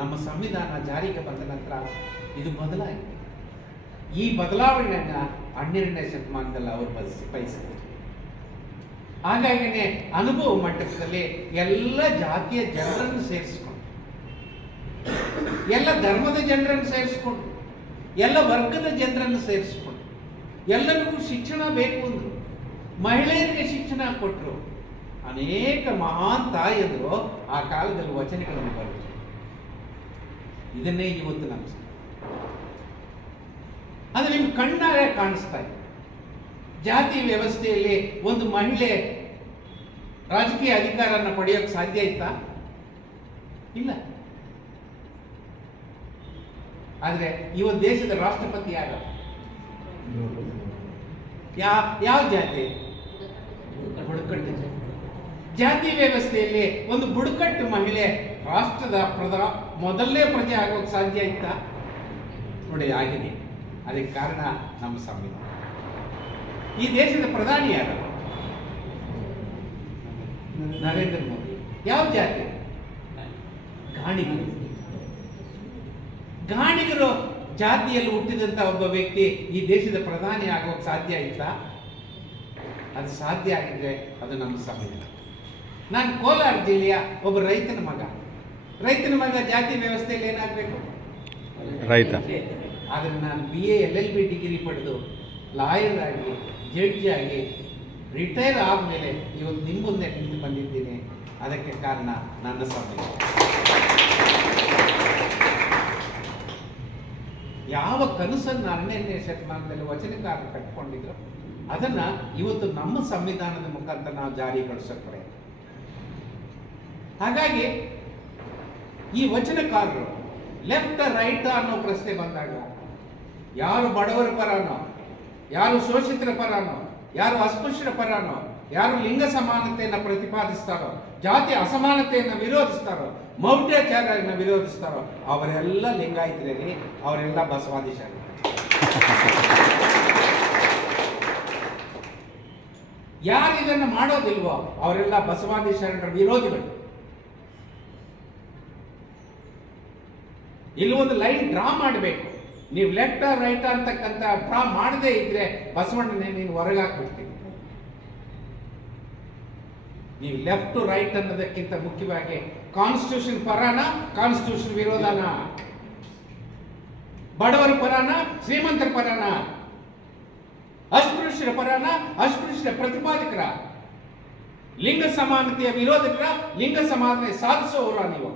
ನಮ್ಮ ಸಂವಿಧಾನ ಜಾರಿಗೆ ಬಂದ ನಂತರ ಇದು ಬದಲಾಗಿದೆ. ಈ ಬದಲಾವಣೆಯನ್ನ 12ನೇ ಶತಮಾನದಲ್ಲಿ ಅವರು ಬಯಸಿದರು. ಹಾಗಾಗಿನೇ ಅನುಭವ ಮಟ್ಟದಲ್ಲಿ ಎಲ್ಲ ಜಾತಿಯ ಜನರನ್ನು ಸೇರಿಸಿಕೊಂಡು, ಎಲ್ಲ ಧರ್ಮದ ಜನರನ್ನು ಸೇರಿಸಿಕೊಂಡು, ಎಲ್ಲ ವರ್ಗದ ಜನರನ್ನು ಸೇರಿಸಿಕೊಂಡು, ಎಲ್ಲರಿಗೂ ಶಿಕ್ಷಣ ಬೇಕು ಅಂದ್ರು, ಮಹಿಳೆಯರಿಗೆ ಶಿಕ್ಷಣ ಕೊಟ್ಟರು. ಅನೇಕ ಮಹಾನ್ ತಾಯಿಯಂದರು ಆ ಕಾಲದಲ್ಲಿ ವಚನಗಳನ್ನು ಬರೆದರು. ಇದನ್ನೇ ಇವತ್ತು ನಮ್ಮ ಅದು ನಿಮ್ಗೆ ಕಣ್ಣಾರೆ ಕಾಣಿಸ್ತಾ ಇದೆ. ಜಾತಿ ವ್ಯವಸ್ಥೆಯಲ್ಲಿ ಒಂದು ಮಹಿಳೆ ರಾಜಕೀಯ ಅಧಿಕಾರನ ಪಡೆಯೋಕೆ ಸಾಧ್ಯ ಇತ್ತಾ? ಇಲ್ಲ. ಆದ್ರೆ ಇವತ್ತು ದೇಶದ ರಾಷ್ಟ್ರಪತಿ ಯಾರು? ಯಾವ ಜಾತಿ? ಬುಡಕಟ್ಟು ಜಾತಿ ವ್ಯವಸ್ಥೆಯಲ್ಲಿ ಒಂದು ಬುಡಕಟ್ಟು ಮಹಿಳೆ ರಾಷ್ಟ್ರದ ಮೊದಲನೇ ಪ್ರಜೆ ಆಗೋಕೆ ಸಾಧ್ಯ ಇತ್ತಾ? ನೋಡಿ, ಆಗಿದೆ. ಅದಕ್ಕೆ ಕಾರಣ ನಮ್ಮ ಸಂವಿಧಾನ. ಈ ದೇಶದ ಪ್ರಧಾನಿ ಯಾರು? ನರೇಂದ್ರ ಮೋದಿ. ಯಾವ ಜಾತಿ? ಗಾಣಿಗರು. ಗಾಣಿಗರು ಜಾತಿಯಲ್ಲಿ ಹುಟ್ಟಿದಂತ ಒಬ್ಬ ವ್ಯಕ್ತಿ ಈ ದೇಶದ ಪ್ರಧಾನಿ ಆಗೋಕೆ ಸಾಧ್ಯ ಇತ್ತಾ? ಅದು ಸಾಧ್ಯ ಆಗಿದ್ರೆ ಅದು ನಮ್ಮ ಸಂವಿಧಾನ. ನಾನು ಕೋಲಾರ ಜಿಲ್ಲೆಯ ಒಬ್ಬ ರೈತನ ಮಗ ಜಾತಿ ವ್ಯವಸ್ಥೆಯಲ್ಲಿ ಏನಾಗಬೇಕು? ರೈತ. ಆದರೆ ನಾನು BA LLB ಡಿಗ್ರಿ ಪಡೆದು ಲಾಯರ್ ಆಗಿ, ಜಡ್ಜ್ ಆಗಿ ರಿಟೈರ್ ಆದಮೇಲೆ ಇವತ್ತು ನಿಮ್ಮ ಮುಂದೆ ನಿಂತು ಬಂದಿದ್ದೀನಿ. ಅದಕ್ಕೆ ಕಾರಣ ನನ್ನ ಸಂವಿಧಾನ. ಯಾವ ಕನಸನ್ನು 12ನೇ ಶತಮಾನದಲ್ಲಿ ವಚನಕಾರರು ಕಟ್ಟಿಕೊಂಡಿದ್ರು ಅದನ್ನ ಇವತ್ತು ನಮ್ಮ ಸಂವಿಧಾನದ ಮುಖಾಂತರ ನಾವು ಜಾರಿಗೊಳಿಸೋಕೆ ಪ್ರಯತ್ನ. ಹಾಗಾಗಿ ಈ ವಚನಕಾರರು ಲೆಫ್ಟ್ ರೈಟ್ ಅನ್ನೋ ಪ್ರಶ್ನೆ ಬಂದಾಗ ಯಾರು ಬಡವರ ಪರನೋ, ಯಾರು ಶೋಷಿತರ ಪರನೋ, ಯಾರು ಅಸ್ಪೃಶ್ಯರ ಪರನೋ, ಯಾರು ಲಿಂಗ ಸಮಾನತೆಯನ್ನು ಪ್ರತಿಪಾದಿಸ್ತಾರೋ, ಜಾತಿ ಅಸಮಾನತೆಯನ್ನು ವಿರೋಧಿಸ್ತಾರೋ, ಮೌಢ್ಯಾಚಾರವನ್ನು ವಿರೋಧಿಸ್ತಾರೋ ಅವರೆಲ್ಲ ಲಿಂಗಾಯತರಲ್ಲಿ, ಅವರೆಲ್ಲ ಬಸವಾದಿ ಶರಣರು. ಯಾರು ಇದನ್ನು ಮಾಡೋದಿಲ್ವೋ ಅವರೆಲ್ಲ ಬಸವಾದಿ ಶರಣರ ವಿರೋಧಿಗಳು. ಇಲ್ಲಿ ಒಂದು ಲೈನ್ ಡ್ರಾ ಮಾಡಬೇಕು. ನೀವು ಲೆಫ್ಟ್ ರೈಟ್ ಅಂತಕ್ಕಂಥ ಡ್ರಾ ಮಾಡದೇ ಇದ್ರೆ ಬಸವಣ್ಣನೇ ನೀನು ಹೊರಗಾಕ್ಬಿಡ್ತೀನಿ. ನೀವು ಲೆಫ್ಟ್ ರೈಟ್ ಅನ್ನೋದಕ್ಕಿಂತ ಮುಖ್ಯವಾಗಿ ಕಾನ್ಸ್ಟಿಟ್ಯೂಷನ್ ಪರಾನ, ಕಾನ್ಸ್ಟಿಟ್ಯೂಷನ್ ವಿರೋಧನ, ಬಡವರ ಪರಾನ, ಶ್ರೀಮಂತರ ಪರಾನ, ಅಸ್ಪೃಶ್ಯರ ಪರಾನ, ಅಸ್ಪೃಶ್ಯರ ಪ್ರತಿಪಾದಕರ, ಲಿಂಗ ಸಮಾನತೆಯ ವಿರೋಧಕರ, ಲಿಂಗ ಸಮಾನತೆ ಸಾಧಿಸುವವರ ನೀವು.